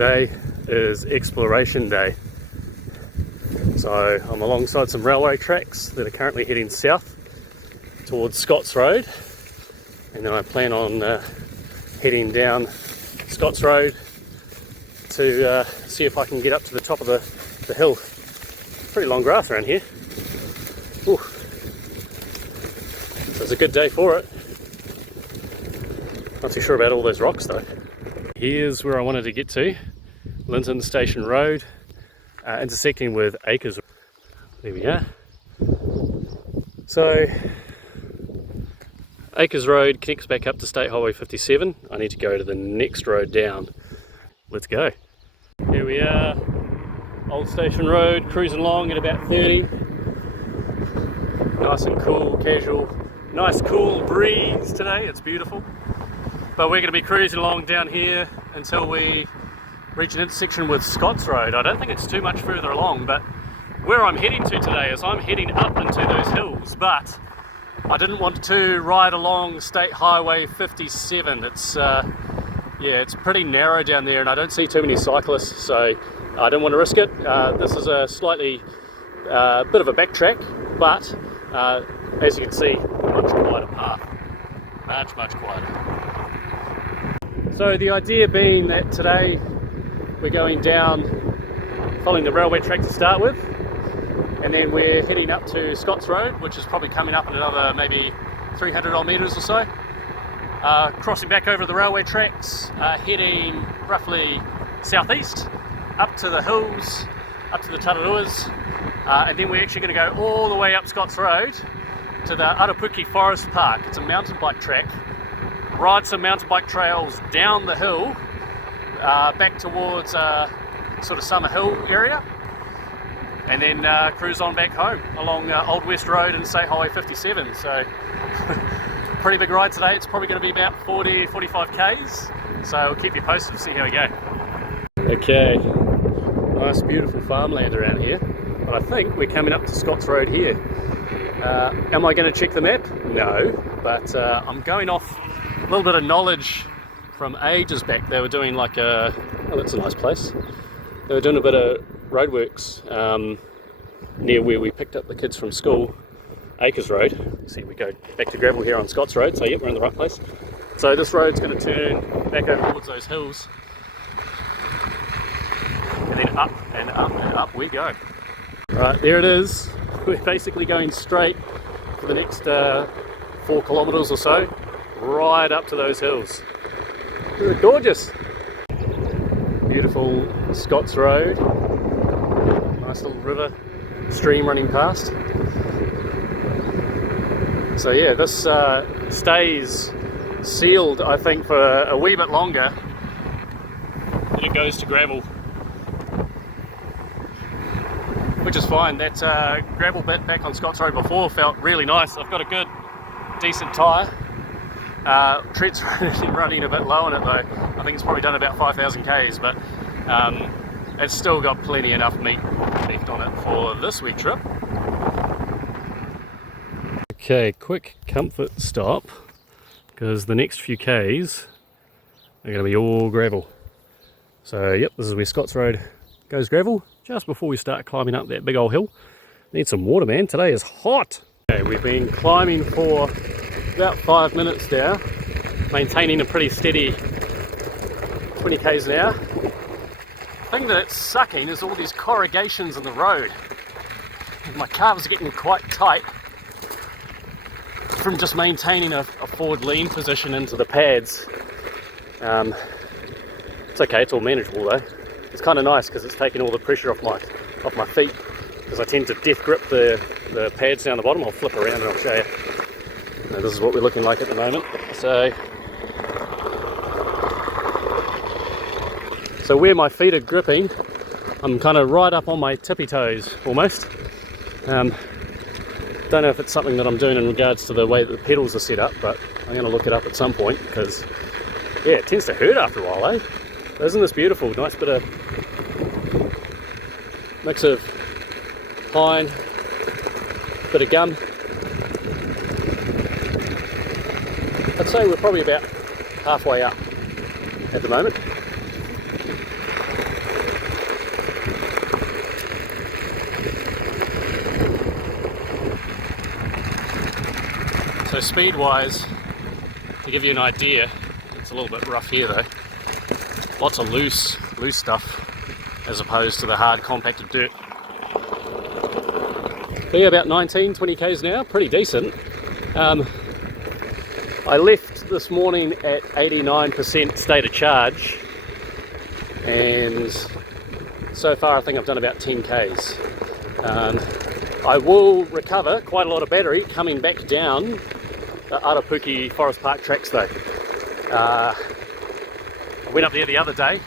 Today is exploration day. So I'm alongside some railway tracks that are currently heading south towards Scots Road, and then I plan on heading down Scots Road to see if I can get up to the top of the hill. Pretty long grass around here. Ooh. So it's a good day for it. Not too sure about all those rocks though. Here's where I wanted to get to, Linton Station Road, intersecting with Acres. There we are. So Acres Road connects back up to State Highway 57. I need to go to the next road down. Let's go. Here we are, Old Station Road, cruising along at about 30. Nice and cool, casual, nice cool breeze today, it's beautiful. But we're going to be cruising along down here until we reach an intersection with Scots Road. I don't think it's too much further along, but where I'm heading to today is I'm heading up into those hills, but I didn't want to ride along State Highway 57. It's it's pretty narrow down there and I don't see too many cyclists, so I don't want to risk it. This is a slightly bit of a backtrack, but as you can see, much quieter path. Much quieter. So the idea being that today we're going down following the railway track to start with, and then we're heading up to Scots Road, which is probably coming up in another maybe 300 odd metres or so. Crossing back over the railway tracks, heading roughly southeast up to the hills, up to the Tararuas, and then we're actually going to go all the way up Scots Road to the Arapuke Forest Park. It's a mountain bike track. Ride some mountain bike trails down the hill, back towards sort of Summer Hill area, and then cruise on back home along Old West Road and State Highway 57. So pretty big ride today. It's probably going to be about 40-45 k's, so we'll keep you posted to see how we go. Okay, nice beautiful farmland around here, but I think we're coming up to Scots Road here. Am I going to check the map? No, but I'm going off a little bit of knowledge from ages back. They were doing like oh, that's a nice place. They were doing a bit of roadworks near where we picked up the kids from school, Acres Road. See, we go back to gravel here on Scots Road, so yep, we're in the right place. So this road's going to turn back over towards those hills, and then up and up and up we go. Right, there it is. We're basically going straight for the next 4 kilometres or so, right up to those hills. They're gorgeous. Beautiful Scots Road. Nice little river, stream running past. So yeah, this stays sealed, I think, for a wee bit longer. Then it goes to gravel, which is fine. That gravel bit back on Scots Road before felt really nice. I've got a good, decent tyre. Tread's running a bit low on it though. I think it's probably done about 5,000 k's, but it's still got plenty enough meat left on it for this week trip. Okay, quick comfort stop, because the next few k's are going to be all gravel. So yep, this is where Scots Road goes gravel, just before we start climbing up that big old hill. Need some water, man. Today is hot. Okay, we've been climbing for about 5 minutes now, maintaining a pretty steady 20 k's an hour. The thing that it's sucking is all these corrugations in the road. My calves are getting quite tight from just maintaining a forward lean position into the pads. It's okay, it's all manageable though. It's kind of nice because it's taking all the pressure off my feet, because I tend to death grip the pads down the bottom. I'll flip around and I'll show you. Now, this is what we're looking like at the moment. So where my feet are gripping, I'm kind of right up on my tippy toes almost. Don't know if it's something that I'm doing in regards to the way that the pedals are set up, but I'm going to look it up at some point, because yeah, it tends to hurt after a while, eh? But isn't this beautiful? Nice bit of mix of pine, bit of gum. I'd say we're probably about halfway up at the moment. So speed wise, to give you an idea, it's a little bit rough here though. Lots of loose stuff as opposed to the hard compacted dirt. But yeah, about 19-20 k's now, pretty decent. I left this morning at 89% state of charge, and so far I think I've done about 10 k's. I will recover quite a lot of battery coming back down the Arapuke Forest Park tracks though. I went up there the other day,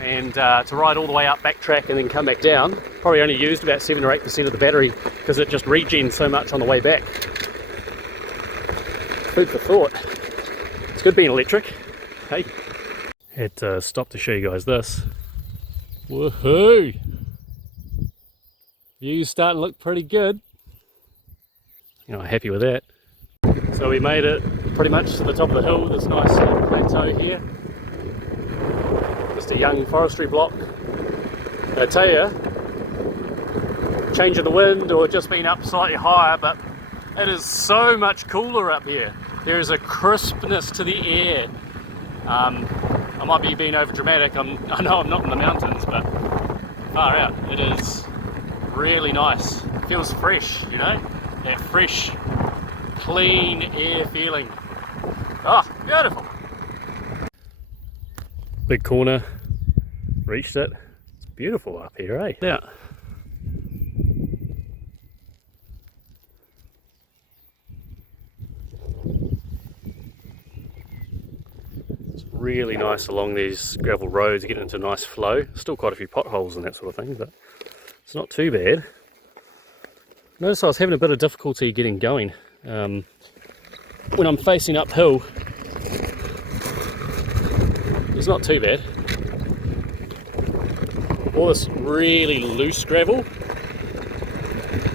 and to ride all the way up backtrack and then come back down, probably only used about 7 or 8% of the battery because it just regens so much on the way back. Food for thought. It's good being electric. Hey, had to stop to show you guys this. Woohoo! View's starting to look pretty good. You know, happy with that. So we made it pretty much to the top of the hill, this nice plateau here. Just a young forestry block. I tell you, change of the wind or just being up slightly higher, but it is so much cooler up here. There is a crispness to the air. I might be being over dramatic. I know I'm not in the mountains, but far out. It is really nice. It feels fresh, you know? That fresh, clean air feeling. Oh, beautiful. Big corner, reached it. It's beautiful up here, eh? Yeah. It's really nice along these gravel roads, getting into a nice flow. Still quite a few potholes and that sort of thing, but it's not too bad. Notice I was having a bit of difficulty getting going. When I'm facing uphill, it's not too bad. All this really loose gravel,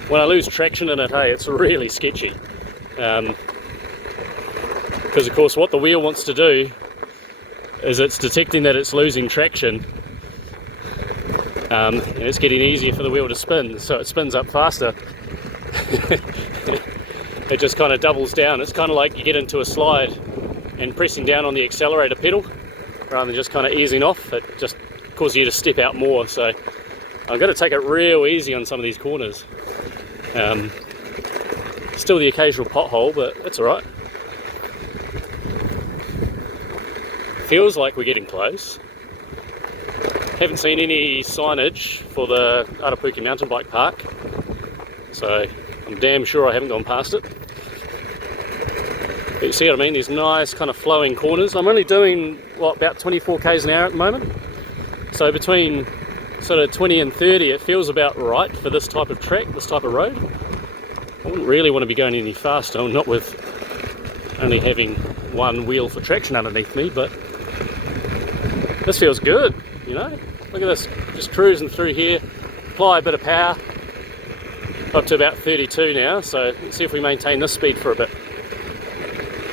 when I lose traction in it, hey, it's really sketchy. Because of course what the wheel wants to do is it's detecting that it's losing traction, and it's getting easier for the wheel to spin, so it spins up faster. It just kind of doubles down. It's kind of like you get into a slide and pressing down on the accelerator pedal rather than just kind of easing off. It just causes you to step out more, so I'm going to take it real easy on some of these corners. Still the occasional pothole, but it's alright. Feels like we're getting close. Haven't seen any signage for the Arapuke mountain bike park, so I'm damn sure I haven't gone past it. But you see what I mean? These nice kind of flowing corners. I'm only doing, what, about 24 k's an hour at the moment. So between sort of 20 and 30, it feels about right for this type of track, this type of road. I wouldn't really want to be going any faster, not with only having one wheel for traction underneath me, but this feels good, you know? Look at this, just cruising through here, apply a bit of power. Up to about 32 now, so let's see if we maintain this speed for a bit.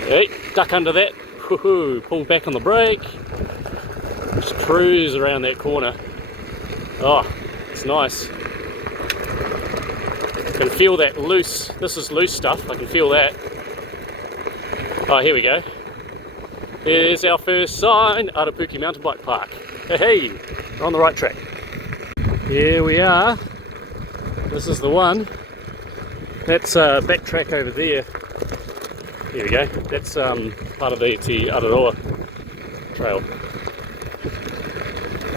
Hey, duck under that, woohoo, pull back on the brake, just cruise around that corner. Oh, it's nice. I can feel that loose, this is loose stuff, I can feel that. Oh, here we go. Here's our first sign, Arapuke Mountain Bike Park. Hey, we're on the right track. Here we are. This is the one. That's backtrack over there. There we go. That's part of the Tararua trail.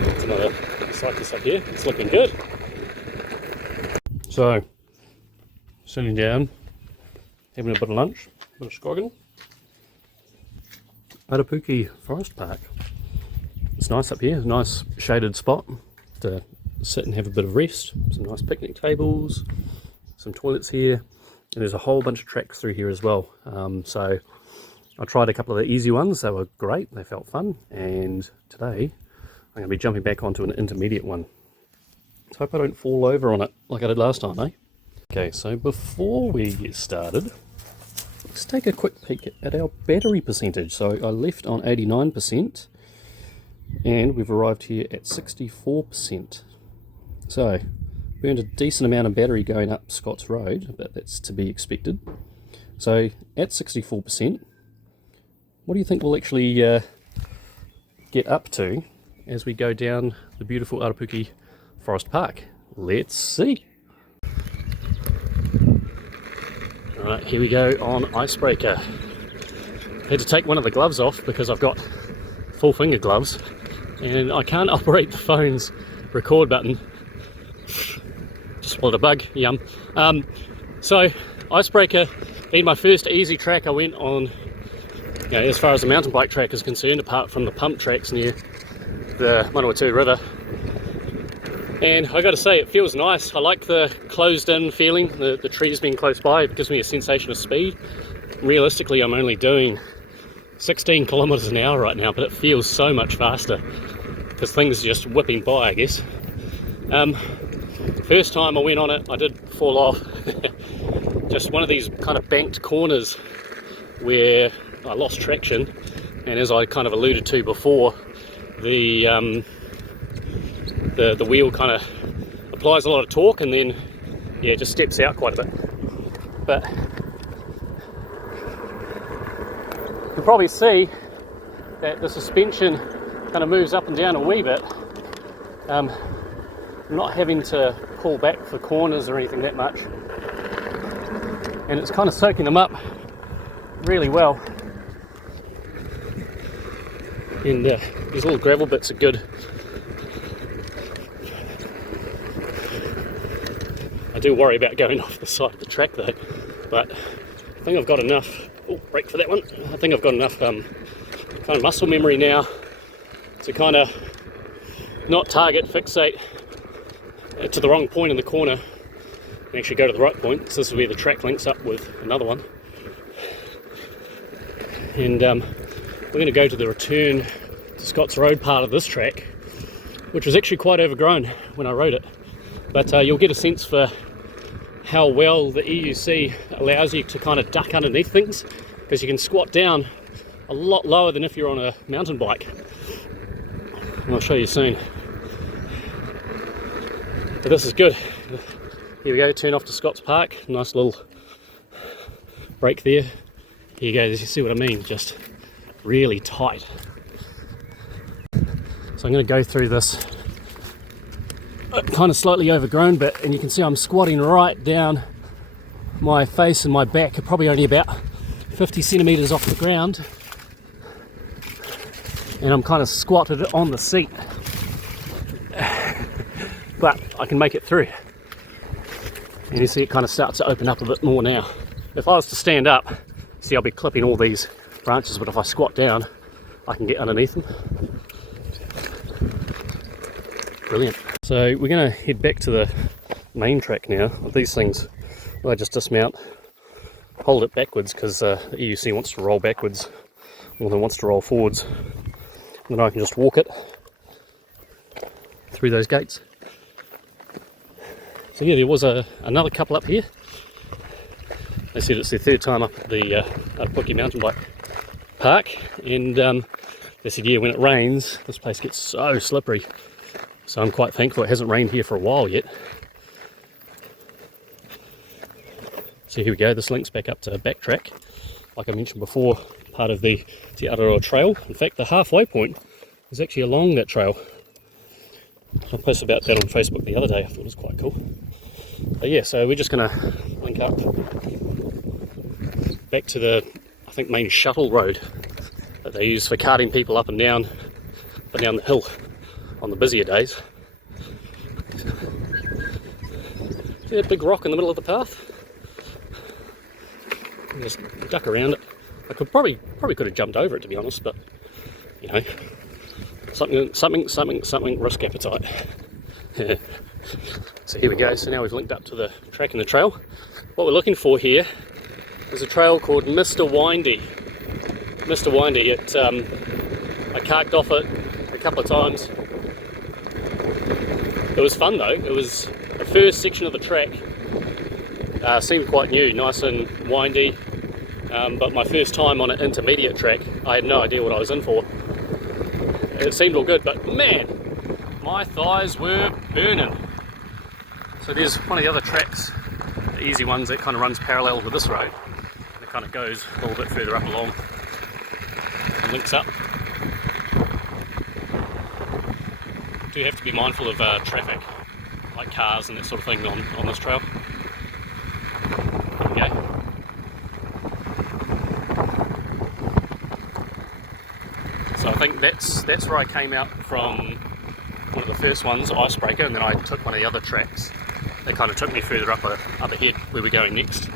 That's another cyclist up here. It's looking good. So, sitting down, having a bit of lunch, a bit of scrogging. Arapuke Forest Park. It's nice up here, a nice shaded spot to sit and have a bit of rest. Some nice picnic tables, some toilets here, and there's a whole bunch of tracks through here as well. So I tried a couple of the easy ones, they were great, they felt fun, and today I'm going to be jumping back onto an intermediate one. Let's hope I don't fall over on it like I did last time, eh? Okay, so before we get started, let's take a quick peek at our battery percentage. So I left on 89%, and we've arrived here at 64%. So, burned a decent amount of battery going up Scott's Road, but that's to be expected. So at 64%, what do you think we'll actually get up to as we go down the beautiful Arapuke Forest Park? Let's see. Alright, here we go on Icebreaker. Had to take one of the gloves off because I've got full finger gloves and I can't operate the phone's record button. Just swallowed a bug, yum. So Icebreaker being my first easy track I went on, as far as the mountain bike track is concerned, apart from the pump tracks near the Manawatu River. And I got to say, it feels nice. I like the closed in feeling, the trees being close by. It gives me a sensation of speed. Realistically, I'm only doing 16 kilometers an hour right now, but it feels so much faster because things are just whipping by, I guess. First time I went on it, I did fall off. Just one of these kind of banked corners where I lost traction, and as I kind of alluded to before, the wheel kind of applies a lot of torque and then it just steps out quite a bit. But you can probably see that the suspension kind of moves up and down a wee bit. I'm not having to pull back for corners or anything that much, and it's kind of soaking them up really well. And these little gravel bits are good. I do worry about going off the side of the track though, but I think I've got enough. Oh, brake for that one. I think I've got enough kind of muscle memory now to kind of not target fixate to the wrong point in the corner and actually go to the right point. So this is where the track links up with another one. And we're going to go to the return to Scott's Road part of this track, which was actually quite overgrown when I rode it. But you'll get a sense for how well the EUC allows you to kind of duck underneath things, because you can squat down a lot lower than if you're on a mountain bike. And I'll show you soon. But this is good. Here we go, turn off to Scott's Park. Nice little break there. Here you go, you see what I mean, just really tight. So I'm going to go through this kind of slightly overgrown bit, and you can see I'm squatting right down. My face and my back are probably only about 50 centimeters off the ground, and I'm kind of squatted on the seat, but I can make it through. And you see it kind of starts to open up a bit more now. If I was to stand up, see, I'll be clipping all these branches, but if I squat down, I can get underneath them. Brilliant. So we're going to head back to the main track now. These things, I just dismount, hold it backwards, because the EUC wants to roll backwards more than wants to roll forwards. And then I can just walk it through those gates. So yeah, there was another couple up here. They said it's their third time up at the Arapuke mountain bike park, and they said, yeah, when it rains, this place gets so slippery. So I'm quite thankful it hasn't rained here for a while yet. So here we go, this links back up to Backtrack. Like I mentioned before, part of the Te Arapuke trail. In fact, the halfway point is actually along that trail. I posted about that on Facebook the other day. I thought it was quite cool. But yeah, so we're just going to link up back to the, I think, main shuttle road that they use for carting people up and down the hill on the busier days. See that big rock in the middle of the path? Just duck around it. I could probably could have jumped over it, to be honest, but you know, something risk appetite. So here we go. So now we've linked up to the track and the trail. What we're looking for here is a trail called Mr. Windy. Mr. Windy. I carked off it a couple of times. It was fun though. It was the first section of the track. Seemed quite new, nice and windy. But my first time on an intermediate track, I had no idea what I was in for. It seemed all good, but man, my thighs were burning. So there's one of the other tracks, the easy ones that kind of runs parallel with this road. And of kind of goes a little bit further up along and links up. Do have to be mindful of traffic, like cars and that sort of thing on this trail. There we go. So I think that's where I came out from one of the first ones, Icebreaker, and then I took one of the other tracks. They kind of took me further up ahead where we're going next.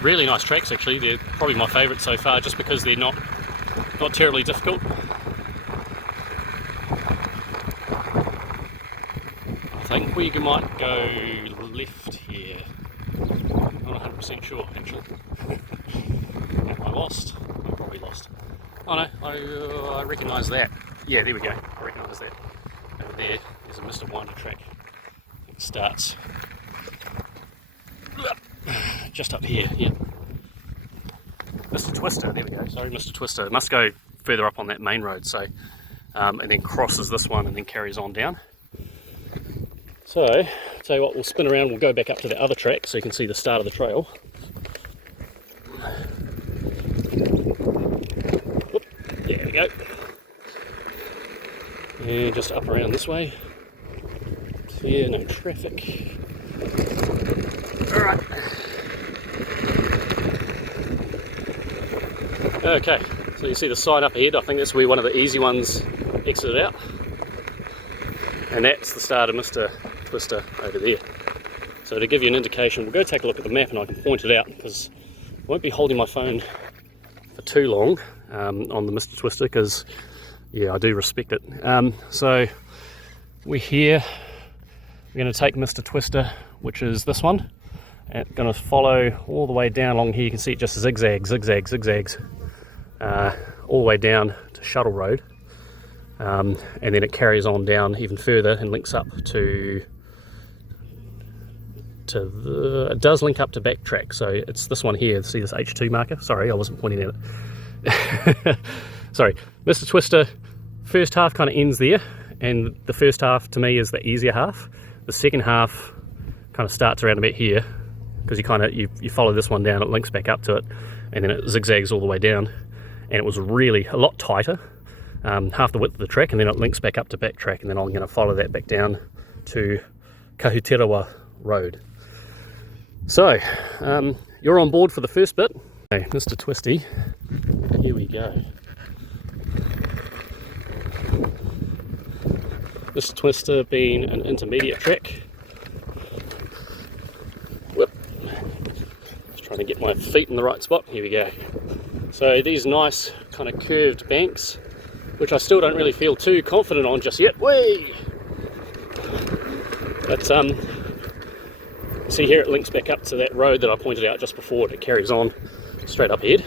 Really nice tracks actually. They're probably my favourite so far, just because they're not terribly difficult. I think we might go left here. I'm not 100% sure actually. Am I lost? I'm probably lost. Oh no, I recognise that. Yeah, there we go. I recognise that. Over there's a Mr. Winder track. It starts just up here. Yeah. Mr. Twister, there we go. Sorry, Mr. Twister. It must go further up on that main road, so and then crosses this one and then carries on down. So, tell you what, we'll spin around, we'll go back up to the other track so you can see the start of the trail. Whoop, there we go. And just up around this way. Clear, no traffic. Alright. Okay, so you see the sign up ahead. I think that's where one of the easy ones exited out. And that's the start of Mr. Twister over there. So to give you an indication, we'll go take a look at the map and I can point it out, because I won't be holding my phone for too long on the Mr. Twister, because yeah, I do respect it. So we're here. We're going to take Mr. Twister, which is this one, and going to follow all the way down along here. You can see it just zigzags all the way down to Shuttle Road, and then it carries on down even further and links up to it does link up to Backtrack. So it's this one here. See this H2 marker? Sorry, I wasn't pointing at it. Sorry, Mr. Twister, first half kind of ends there, and the first half to me is the easier half. The second half kind of starts around about here, because you follow this one down, it links back up to it, and then it zigzags all the way down, and it was really a lot tighter, half the width of the track, and then it links back up to Backtrack, and then I'm going to follow that back down to Tararua Road. So, you're on board for the first bit. Okay, Mr. Twisty, here we go. Mr. Twister being an intermediate track. Whoop. Just trying to get my feet in the right spot. Here we go. So these nice kind of curved banks, which I still don't really feel too confident on just yet. Whee! But see here, it links back up to that road that I pointed out just before, and it carries on straight up ahead.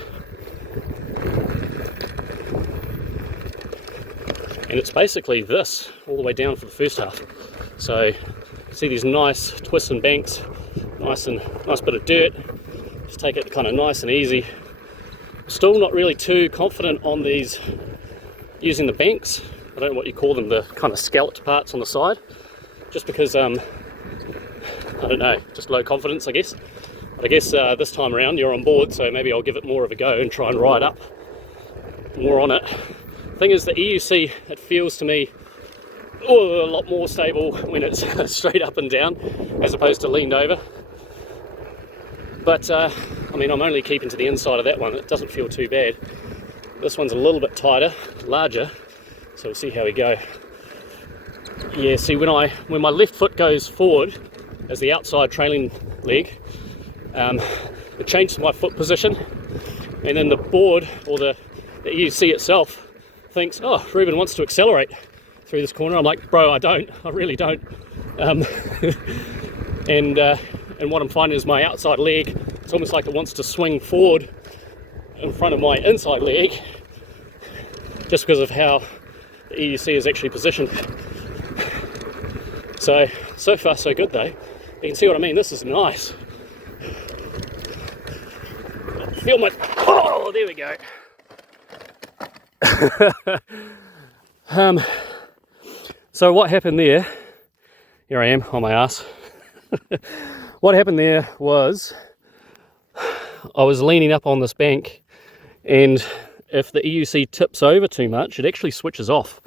And it's basically this all the way down for the first half. So see these nice twists and banks, nice bit of dirt. Just take it kind of nice and easy. Still not really too confident on these using the banks. I don't know what you call them, the kind of scalloped parts on the side, just because I don't know, just low confidence I guess. But I guess this time around you're on board, so maybe I'll give it more of a go and try and ride up more on it. Thing is, the EUC, it feels to me a lot more stable when it's straight up and down as opposed to leaned over. But I mean, I'm only keeping to the inside of that one. It doesn't feel too bad. This one's a little bit tighter, larger, so we'll see how we go. Yeah, see, when my left foot goes forward as the outside trailing leg, it changes my foot position, and then the board, or the EUC itself, thinks, oh, Ruben wants to accelerate through this corner. I'm like, bro, I really don't. And what I'm finding is my outside leg, it's almost like it wants to swing forward in front of my inside leg, just because of how the EUC is actually positioned. So far so good though. You can see what I mean. This is nice. Feel my, oh, there we go. So what happened there, here I am on my ass. What happened there was I was leaning up on this bank, and if the EUC tips over too much, it actually switches off,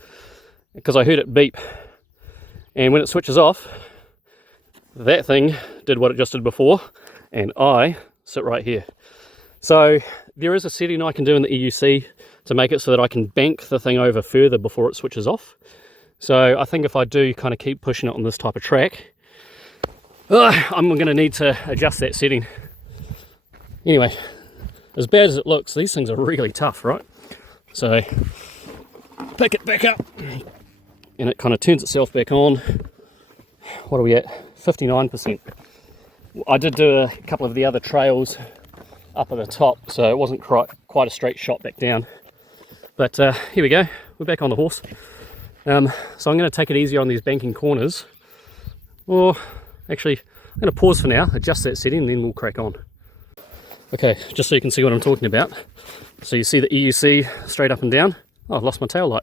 because I heard it beep. And when it switches off, that thing did what it just did before, and I sit right here. So there is a setting I can do in the EUC to make it so that I can bank the thing over further before it switches off. So I think if I do kind of keep pushing it on this type of track, I'm going to need to adjust that setting. Anyway, as bad as it looks, these things are really tough, right? So pick it back up, and it kind of turns itself back on. What are we at? 59%. I did do a couple of the other trails up at the top, so it wasn't quite a straight shot back down. But here we go, we're back on the horse. So I'm going to take it easier on these banking corners. Or actually, I'm going to pause for now, adjust that setting, and then we'll crack on. Okay, just so you can see what I'm talking about. So you see the EUC straight up and down. Oh, I've lost my tail light.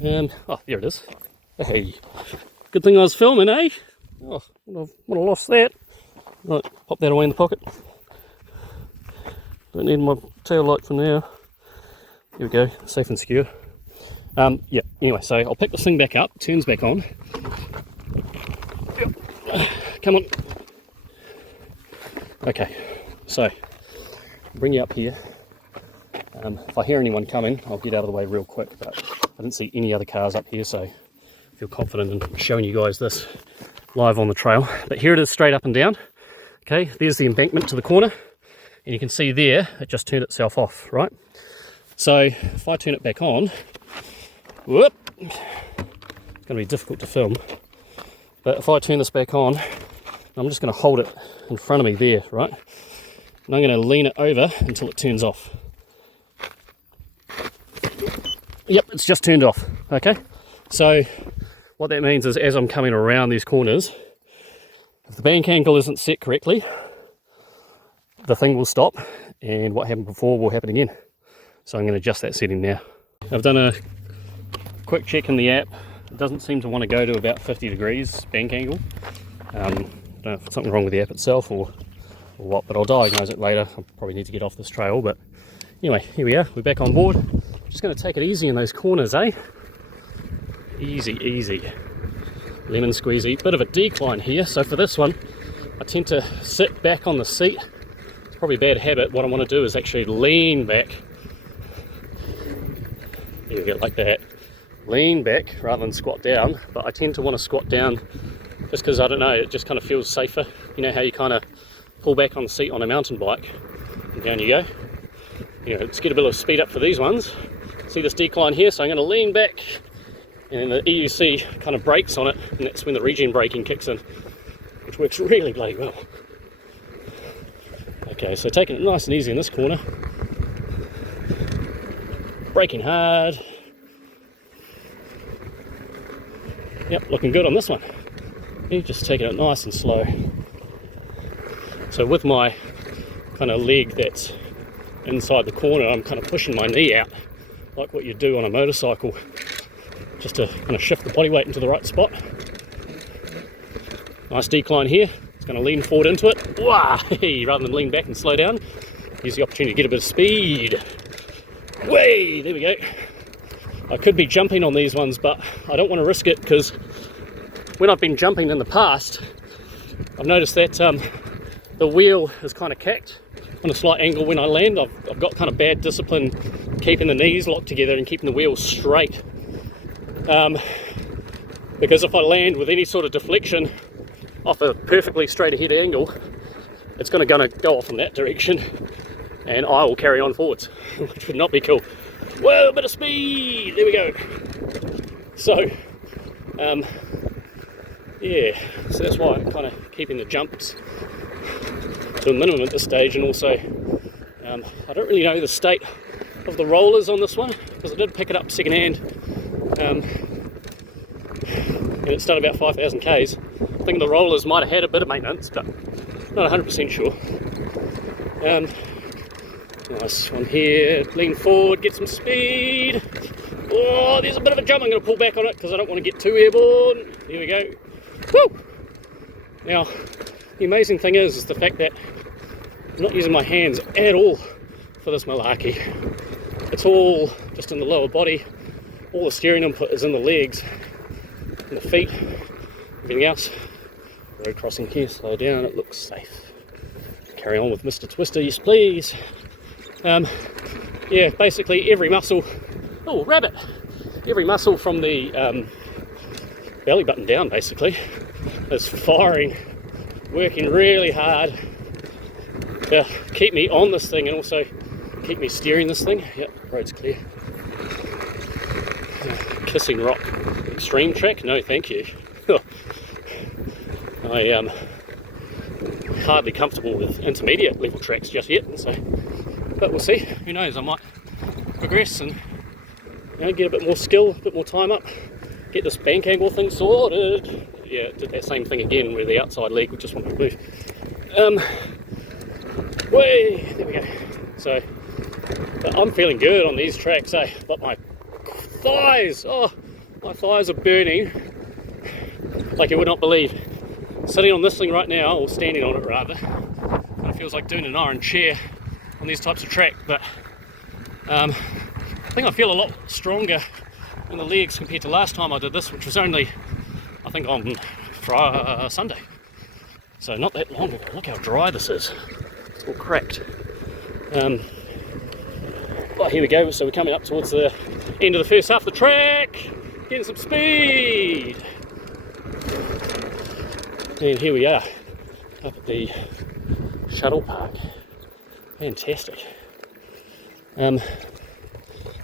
And, oh, there it is. Hey, good thing I was filming, eh? Oh, would have lost that. Right, pop that away in the pocket. Don't need my tail light for now. Here we go, safe and secure. Yeah, anyway, so I'll pick this thing back up, turns back on. Come on. Okay, so bring you up here. If I hear anyone coming, I'll get out of the way real quick, but I didn't see any other cars up here, so I feel confident in showing you guys this live on the trail. But here it is straight up and down. Okay, there's the embankment to the corner, and you can see there, it just turned itself off, right? So if I turn it back on, whoop, it's going to be difficult to film, but if I turn this back on, I'm just going to hold it in front of me there, right? And I'm going to lean it over until it turns off. Yep, it's just turned off, okay? So what that means is as I'm coming around these corners, if the bank angle isn't set correctly, the thing will stop, and what happened before will happen again. So I'm going to adjust that setting now. I've done a quick check in the app. It doesn't seem to want to go to about 50 degrees bank angle. I don't know if it's something wrong with the app itself or what, but I'll diagnose it later. I'll probably need to get off this trail, but anyway, here we are. We're back on board. Just going to take it easy in those corners, eh? Easy, easy. Lemon squeezy. Bit of a decline here, so for this one, I tend to sit back on the seat. It's probably a bad habit. What I want to do is actually lean back. There we go, like that. Lean back rather than squat down, but I tend to want to squat down just because, I don't know, it just kind of feels safer. You know how you kind of pull back on the seat on a mountain bike, and down you go. You know, let's get a bit of speed up for these ones. See this decline here, so I'm going to lean back, and then the EUC kind of brakes on it, and that's when the regen braking kicks in, which works really bloody well. Okay, so taking it nice and easy in this corner. Braking hard. Yep, looking good on this one. Yeah, just taking it nice and slow. So with my kind of leg that's inside the corner, I'm kind of pushing my knee out, like what you do on a motorcycle, just to kind of shift the body weight into the right spot. Nice decline here. It's going to lean forward into it. Wah! Rather than lean back and slow down, use the opportunity to get a bit of speed. Way! There we go. I could be jumping on these ones, but I don't want to risk it, because when I've been jumping in the past, I've noticed that the wheel is kind of cacked on a slight angle when I land. I've got kind of bad discipline keeping the knees locked together and keeping the wheel straight. Because if I land with any sort of deflection off a perfectly straight ahead angle, it's going to go off in that direction, and I will carry on forwards, which would not be cool. Whoa, a bit of speed! There we go. So, yeah, so that's why I'm kind of keeping the jumps to a minimum at this stage, and also I don't really know the state of the rollers on this one, because I did pick it up second hand, and it's done about 5,000 Ks. I think the rollers might have had a bit of maintenance, but not 100% sure. Nice one here, lean forward, get some speed. Oh, there's a bit of a jump. I'm going to pull back on it because I don't want to get too airborne. Here we go. Woo! Now, the amazing thing is the fact that I'm not using my hands at all for this malarkey. It's all just in the lower body. All the steering input is in the legs and the feet. Everything else, road crossing here, slow down, it looks safe. Carry on with Mr. Twister, yes please. Yeah, basically every muscle, oh rabbit, every muscle from the belly button down basically is firing, working really hard to keep me on this thing and also keep me steering this thing. Yep, road's clear. Kissing Rock extreme track, no thank you. I am hardly comfortable with intermediate level tracks just yet, so, but we'll see. Who knows, I might progress and get a bit more skill, a bit more time up, get this bank angle thing sorted. Yeah, did that same thing again where the outside leg would just want to move. Way, there we go. So, but I'm feeling good on these tracks, but my thighs, oh, my thighs are burning like you would not believe. Sitting on this thing right now, or standing on it rather, kind of feels like doing an iron chair on these types of track, but I think I feel a lot stronger in the legs compared to last time I did this, which was only, I think, on Sunday. So not that long ago. Look how dry this is. It's all cracked. Well, here we go. So we're coming up towards the end of the first half of the track. Getting some speed. And here we are, up at the shuttle park. Fantastic.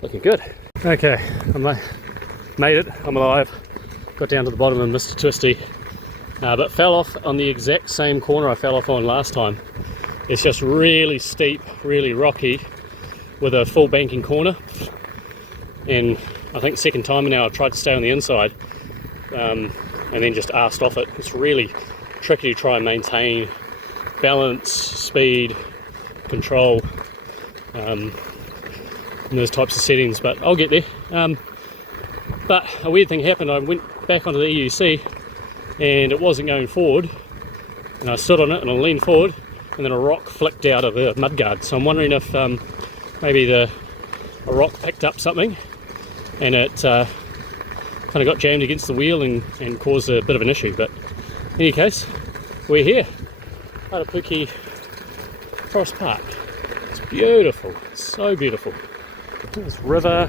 Looking good. Okay, I made it. I'm alive. Got down to the bottom and Mr. Twisty, but fell off on the exact same corner I fell off on last time. It's just really steep, really rocky, with a full banking corner. And I think second time now I've tried to stay on the inside. And then just arsed off it. It's really tricky to try and maintain balance, speed, control in those types of settings, but I'll get there. But a weird thing happened. I went back onto the EUC and it wasn't going forward, and I stood on it and I leaned forward and then a rock flicked out of the mudguard. So I'm wondering if maybe a rock picked up something and it kind of got jammed against the wheel and caused a bit of an issue. But in any case, we're here, Arapuke Forest Park. It's beautiful, so beautiful. This river,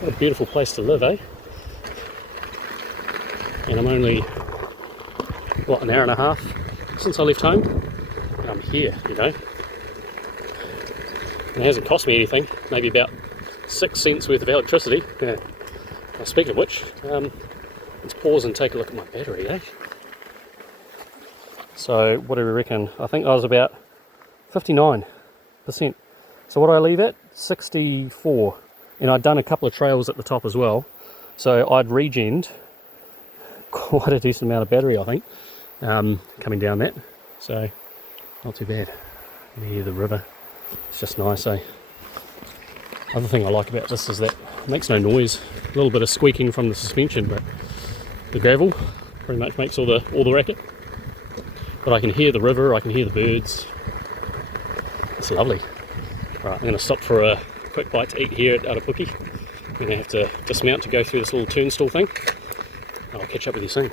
what a beautiful place to live, eh? And I'm only, what, an hour and a half since I left home, and I'm here, you know. And it hasn't cost me anything, maybe about 6 cents worth of electricity. Yeah. Speaking of which, let's pause and take a look at my battery, eh? So what do we reckon? I think I was about 59%. So what do I leave at? 64. And I'd done a couple of trails at the top as well. So I'd regened quite a decent amount of battery, I think, coming down that. So not too bad. You can hear the river. It's just nice, eh? Other thing I like about this is that it makes no noise. A little bit of squeaking from the suspension, but the gravel pretty much makes all the racket. But I can hear the river, I can hear the birds. It's lovely. Right, I'm going to stop for a quick bite to eat here at Arapuke. I'm going to have to dismount to go through this little turnstile thing. I'll catch up with you soon.